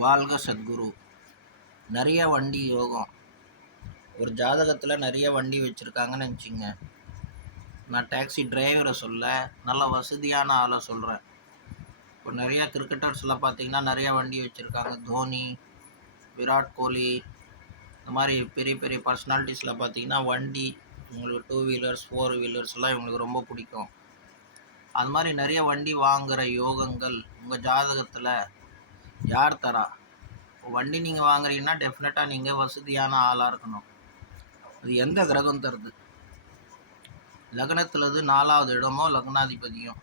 வாழ்க சத்குரு. நிறைய வண்டி யோகம். ஒரு ஜாதகத்தில் நிறைய வண்டி வச்சுருக்காங்கன்னு நினச்சிங்க. நான் டாக்ஸி டிரைவரை சொல்ல, நல்ல வசதியான ஆளை சொல்கிறேன். இப்போ நிறையா கிரிக்கெட்டர்ஸ்லாம் பார்த்தீங்கன்னா நிறைய வண்டி வச்சுருக்காங்க. தோனி, விராட் கோலி, இந்த மாதிரி பெரிய பெரிய பர்சனாலிட்டிஸில் பார்த்தீங்கன்னா வண்டி, உங்களுக்கு 2 வீலர்ஸ் 4 வீலர்ஸ்லாம் இவங்களுக்கு ரொம்ப பிடிக்கும். அது மாதிரி நிறைய வண்டி வாங்குகிற யோகங்கள் உங்கள் ஜாதகத்தில் யார் தரா? வண்டி நீங்கள் வாங்குறீங்கன்னா டெஃபினட்டாக நீங்கள் வசதியான ஆளாக இருக்கணும். அது எந்த கிரகம் தருது? லக்னத்துலது 4வது இடமோ லக்னாதிபதியும்.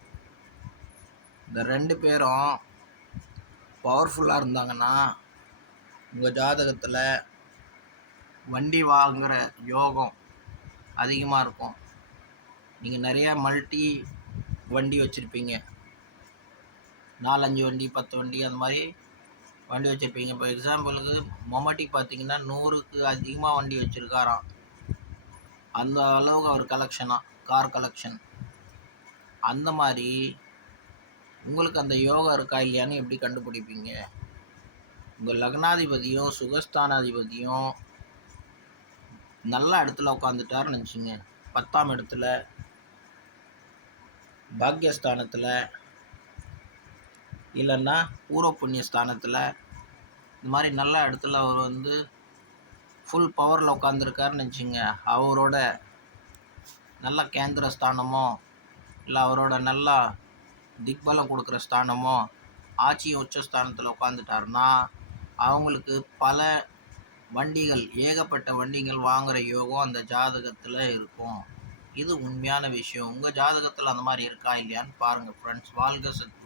இந்த 2 பேரும் பவர்ஃபுல்லாக இருந்தாங்கன்னா உங்கள் ஜாதகத்தில் வண்டி வாங்குகிற யோகம் அதிகமாக இருக்கும். நீங்கள் நிறையா மல்டி வண்டி வச்சுருப்பீங்க. 4-5 வண்டி 10 வண்டி அந்த மாதிரி வண்டி வச்சுருப்பீங்க. இப்போ எக்ஸாம்பிளுக்கு மொமட்டி பார்த்தீங்கன்னா 100க்கு அதிகமாக வண்டி வச்சுருக்காராம். அந்த அளவுக்கு அவர் கலெக்ஷனாக கார் கலெக்ஷன். அந்த மாதிரி உங்களுக்கு அந்த யோகா இருக்கா இல்லையான்னு எப்படி கண்டுபிடிப்பீங்க? உங்கள் லக்னாதிபதியும் சுகஸ்தானாதிபதியும் நல்ல இடத்துல உட்காந்துட்டாருன்னு நினச்சிங்க. 10ஆம் இடத்துல, பாக்யஸ்தானத்தில், இல்லைன்னா பூர்வ புண்ணிய ஸ்தானத்தில், இந்த மாதிரி நல்ல இடத்துல அவர் ஃபுல் பவரில் உட்காந்துருக்காருன்னு நினச்சிங்க. அவரோட நல்ல கேந்திர ஸ்தானமோ இல்லை அவரோட நல்லா திக்பலம் கொடுக்குற ஸ்தானமோ ஆட்சி உச்ச ஸ்தானத்தில் உட்காந்துட்டாருன்னா அவங்களுக்கு பல வண்டிகள், ஏகப்பட்ட வண்டிகள் வாங்குகிற யோகம் அந்த ஜாதகத்தில் இருக்கும். இது உண்மையான விஷயம். உங்கள் ஜாதகத்தில் அந்த மாதிரி இருக்கா இல்லையான்னு பாருங்கள் ஃப்ரெண்ட்ஸ். வாழ்க சத்